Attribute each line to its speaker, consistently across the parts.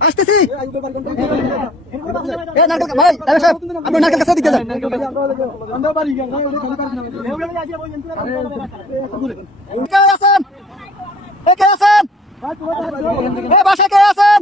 Speaker 1: আসতেছি। ভাই সাহেব আপনি নারকেল কাছে দিকে যান। কে আছেন? এ কে আছেন? এ বাসা কে আছেন?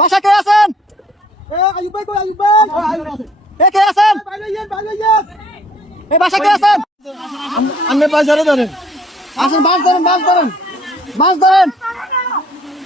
Speaker 1: বাসা কে আছেন? এ কে আছেন? এ বাসা কে আছেন?
Speaker 2: আপনি বাজারে ধরেন।
Speaker 1: আসেন মাছ ধরেন মাছ ধরেন। মাছ ধরেন।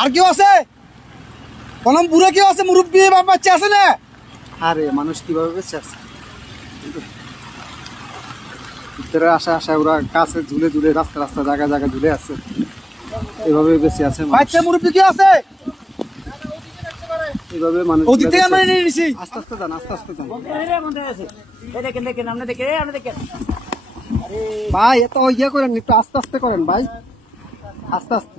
Speaker 2: আর কেউ আছে? কলম বুড়ো কেউ আছে? মুরব্বী বাপ বাচ্চা আছে না?
Speaker 1: আরে মানুষ কীভাবে বেঁচে আছে? ভিতরে আসা আসা ওরা গাছে ঝুলে ঝুলে রাস্তা রাস্তা জায়গা জায়গা ঝুলে আছে। এভাবে বেঁচে আছে।
Speaker 2: বাচ্চা মুরব্বী কেউ আছে?
Speaker 1: এভাবে মানুষ
Speaker 2: ওদিক আমরা নিয়ে নিছি।
Speaker 1: আস্তে আস্তে যান আস্তে আস্তে যান।
Speaker 3: দেখেন দেখেন আপনি দেখেন আপনি দেখেন।
Speaker 1: ভাই এত ইয়ে করেন একটু আস্তে আস্তে করেন ভাই। আস্তে আস্তে।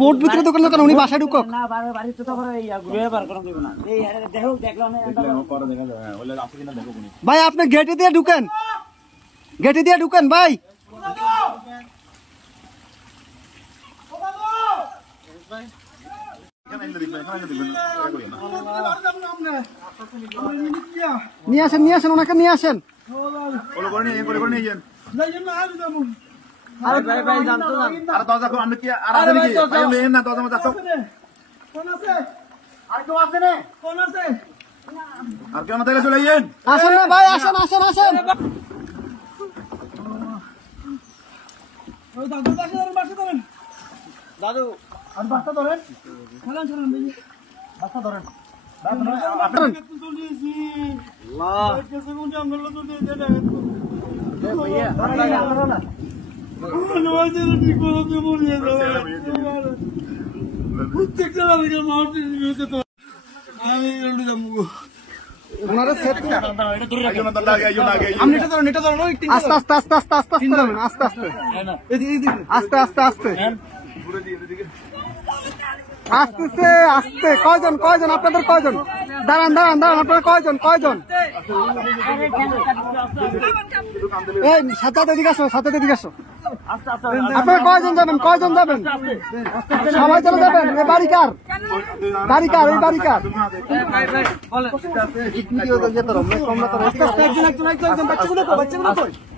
Speaker 1: বোর্ড ভিতরে দোকান কেন? উনি বাসায় ঢুকক।
Speaker 3: না বাড়ি তো করে ঘুরে বার করতে দিব না এই দেখো দেখলাম
Speaker 1: ভাই আপনি গেটে দিয়ে ঢুকেন। গেটে দিয়ে ঢুকেন ভাই। নিয়ে আসেন নিয়ে আসেন ওনাকে নিয়ে আসেন।
Speaker 3: আরে ভাই ভাই জানতো না।
Speaker 4: আর দরজা খুব আমি কি আর আছে নাকি ভাই লেন না দরজা মধ্যে আসো। আর কেউ না? তাহলে চলে
Speaker 1: আসেন না ভাই আসেন আসেন আসেন।
Speaker 3: দাদু।
Speaker 1: ওনারা সেট
Speaker 4: আইও না দরজা আইও না আগে
Speaker 2: আপনি এটা ধরেন এটা ধরেন ওই তিন
Speaker 1: আস্তে আস্তে আস্তে আস্তে আস্তে আস্তে আস্তে আস্তে আস্তে আস্তে আস্তে কয়জন কয়জন আপনাদের কয়জন দাঁড়ান দাঁড়ান দাঁড়ান আপনারা কয়জন কয়জন এই সাথে এদিকে আসো সাথে এদিকে আসো আপনারা কয়জন যাবেন কয়জন যাবেন সবাই চলে যাবেন এই বাড়ি কার বাড়ি কার এই বাড়ি কার
Speaker 2: একজন একজন একজন একজন বাচ্চাগুলো কই বাচ্চাগুলো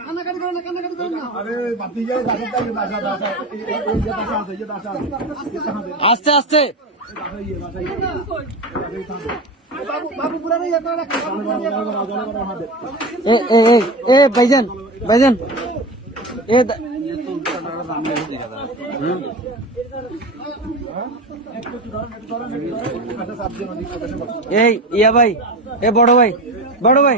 Speaker 5: আগে তাহলে
Speaker 4: আরে বাতি যায় দাদা দাদা দাদা এই এই দাদা আছে এই দাদা আছে
Speaker 6: আস্তে আস্তে
Speaker 1: ইয়ে ইয়ে
Speaker 6: এ ভাইজান ভাইজান এ এই ইয়া ভাই এ বড় ভাই বড় ভাই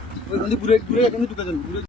Speaker 2: ওই ঘুরে ঘুরে এখানে ঢুকে যান